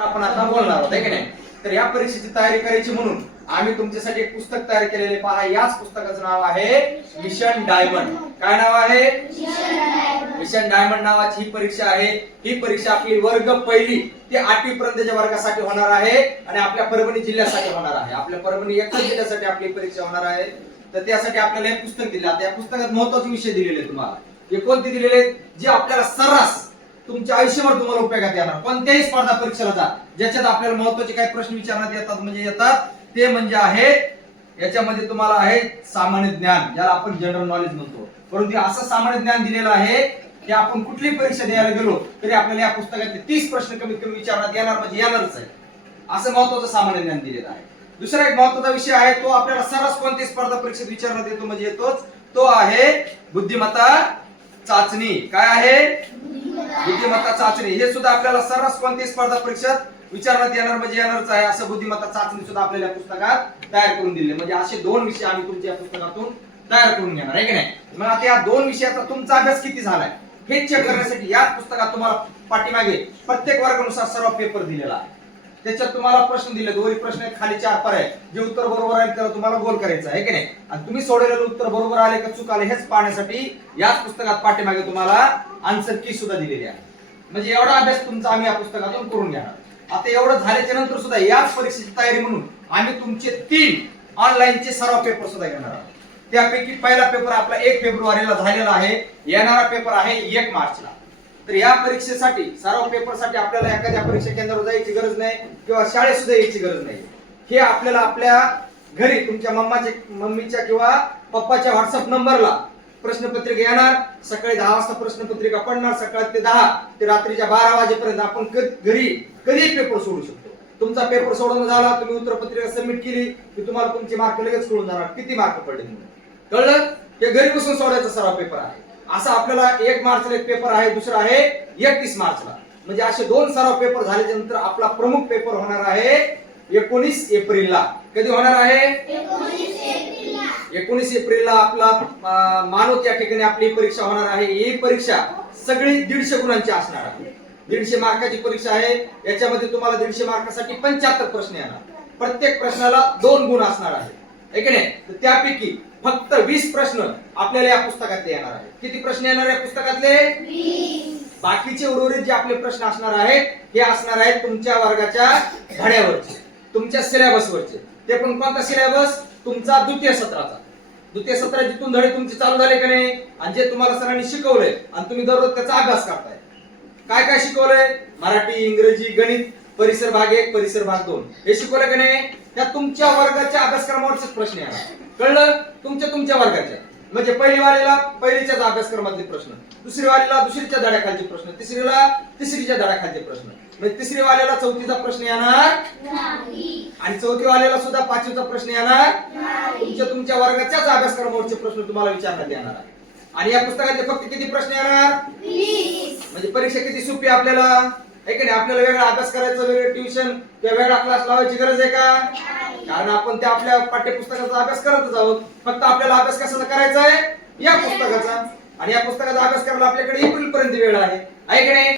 आपण आता बोलणार आहोत आहे की नाही. तर या परीक्षेची तयारी करायची म्हणून आम्ही तुमच्यासाठी एक पुस्तक तयार केलेले पहा. याच पुस्तकाचं नाव आहे मिशन डायमंड. काय नाव आहे? मिशन डायमंड नावाची ही परीक्षा आहे. ही परीक्षा आपली वर्ग पहिली ते 8वी पर्यंतच्या वर्गासाठी होणार आहे आणि आपल्या परभणी जिल्ह्यासाठी होणार आहे. आपल्या परभणी एकाच जिल्ह्यासाठी आपली परीक्षा होणार आहे. तर त्यासाठी आपल्याला एक पुस्तक दिले. आता या पुस्तकात महत्त्वाचे विषय दिलेले तुम्हाला. हे कोणते दिलेले? जे आपल्याला सर्रास तुमच्या आयुष्यभर तुम्हाला उपयोगात येणार. कोणत्याही स्पर्धा परीक्षेला जा ज्याच्यात आपल्याला महत्त्वाचे काही प्रश्न विचारण्यात येतात म्हणजे येतात ते म्हणजे आहे याच्यामध्ये तुम्हाला आहे सामान्य ज्ञान, ज्याला आपण जनरल नॉलेज म्हणतो. परंतु असं सामान्य ज्ञान दिलेलं आहे की आपण कुठलीही परीक्षा द्यायला गेलो तरी आपल्याला या पुस्तकातले 30 प्रश्न कमीत कमी विचारण्यात येणार म्हणजे येणारच आहे. असं महत्त्वाचं सामान्य ज्ञान दिलेलं आहे. दुसरा एक महत्त्वाचा विषय आहे तो आपल्याला सर्रास कोणत्याही स्पर्धा परीक्षेत विचारण्यात येतो म्हणजे येतोच तो आहे बुद्धिमत्ता चाचणी. काय आहे? बुद्धिमत्ता चाचणी. हे सुद्धा आपल्याला सर्रास कोणत्याही स्पर्धा परीक्षेत विचारण्यात येणार म्हणजे येणारच आहे. असं बुद्धिमत्ता चाचणी सुद्धा आपल्याला या पुस्तकात तयार करून दिले. म्हणजे असे 2 विषय आम्ही तुमच्या पुस्तकातून तयार करून घेणार आहे की नाही. मग आता या 2 विषयाचा तुमचा अभ्यास किती झालाय हे चेक करण्यासाठी याच पुस्तकात तुम्हाला पाठीमागे प्रत्येक वर्गानुसार सर्व पेपर दिलेला आहे. त्याच्यात तुम्हाला प्रश्न दिले. दोन्ही प्रश्न आहेत, खाली 4 पर्याय. जे उत्तर बरोबर आहे त्याला तुम्हाला गोल करायचं आहे की नाही. आणि तुम्ही सोडवलेलं उत्तर बरोबर आले का चूक आले हेच पाहण्यासाठी याच पुस्तकात पाठीमागे तुम्हाला आन्सर की सुद्धा दिलेली आहे. म्हणजे एवढा अभ्यास तुमचा आम्ही या पुस्तकातून करून घेणार. आता एवढं झाल्याच्या नंतर सुद्धा याच परीक्षेची तयारी म्हणून आम्ही तुमचे 3 ऑनलाईनचे सर्व पेपर सुद्धा घेणार आहोत. त्यापैकी पहिला पेपर आपला 1 फेब्रुवारीला झालेला आहे. येणारा पेपर आहे 1 मार्चला. तर या परीक्षेसाठी सर्व पेपरसाठी आपल्याला एखाद्या परीक्षा केंद्रावर जायची गरज नाही किंवा शाळेत सुद्धा यायची गरज नाही. हे आपल्याला आपल्या घरी तुमच्या मम्मीच्या किंवा पप्पाच्या व्हॉट्सअप नंबरला प्रश्नपत्रिका येणार. सकाळी 10 वाजता प्रश्नपत्रिका पडणार. सकाळी ते 10 ते रात्रीच्या 12 वाजेपर्यंत आपण घरी कधीही पेपर सोडू शकतो. तुमचा पेपर सोडवून झाला, तुम्ही उत्तरपत्रिका सबमिट केली की तुम्हाला तुमचे मार्क लगेच कळून जाणार किती मार्क पडले म्हणून. कळलं? हे घरी बसून सोडायचा सर्व पेपर आहे. असा आपल्याला 1 मार्चला एक पेपर आहे, दुसरा आहे 31 मार्चला. म्हणजे असे 2 सराव पेपर झाल्याच्या नंतर आपला प्रमुख पेपर होणार आहे 19 एप्रिलला. कधी होणार आहे? 19 एप्रिलला आपला मानवत या ठिकाणी आपली परीक्षा होणार आहे. ही परीक्षा सगळी 150 गुणांची असणार आहे. 150 मार्काची परीक्षा आहे. याच्यामध्ये तुम्हाला 150 मार्कासाठी 75 प्रश्न येणार. प्रत्येक प्रश्नाला 2 गुण असणार आहे है की नाही. तर त्यापैकी फक्त 20 प्रश्न आपल्याला या पुस्तकातले येणार आहे. किती प्रश्न येणार आहे पुस्तकातले? 20. बाकीचे उर्वरित जे आपले प्रश्न असणार आहेत हे असणार आहेत तुमच्या वर्गाच्या धड्यावरचे, तुमच्या सिलेबसवरचे. ते पण कोणता सिलेबस? तुमचा द्वितीय सत्राचा. द्वितीय सत्र जिथून धडे तुमचे चालू झाले का नाही आणि जे तुम्हाला सरांनी शिकवलंय आणि तुम्ही दररोज त्याचा अभ्यास करताय. काय काय शिकवलंय? मराठी, इंग्रजी, गणित, परिसर भाग 1, परिसर भाग 2 हे शिकवलं का नाही. त्या तुमच्या वर्गाच्या अभ्यासक्रमावरचे प्रश्न येणार. कळलं? तुमच्या वर्गाच्या. म्हणजे पहिली वालीला पहिलीच्याच अभ्यासक्रमातले प्रश्न, दुसरी वालीला दुसरीच्या धड्याखालचे प्रश्न, तिसरीला तिसरीच्या धड्याखालचे प्रश्न. म्हणजे तिसरी वाल्याला 4थीचा प्रश्न येणार आणि 4थी वाल्याला सुद्धा 5वीचा प्रश्न येणार. तुमच्या वर्गाच्याच अभ्यासक्रमावरचे प्रश्न तुम्हाला विचारण्यात येणार आहे. आणि या पुस्तकातले फक्त किती प्रश्न येणार? 20. म्हणजे परीक्षा किती सोपी आपल्याला आहे की नाही. आपल्याला वेगळा अभ्यास करायचा, वेगळं ट्युशन किंवा वेगळा क्लास लावायची गरज आहे का? कारण आपण त्या आपल्या पाठ्यपुस्तकाचा अभ्यास करतच आहोत. फक्त आपल्याला अभ्यास कशाचा करायचा आहे? या पुस्तकाचा. आणि या पुस्तकाचा अभ्यास करायला आपल्याकडे एप्रिल पर्यंत वेळ आहे की नाही.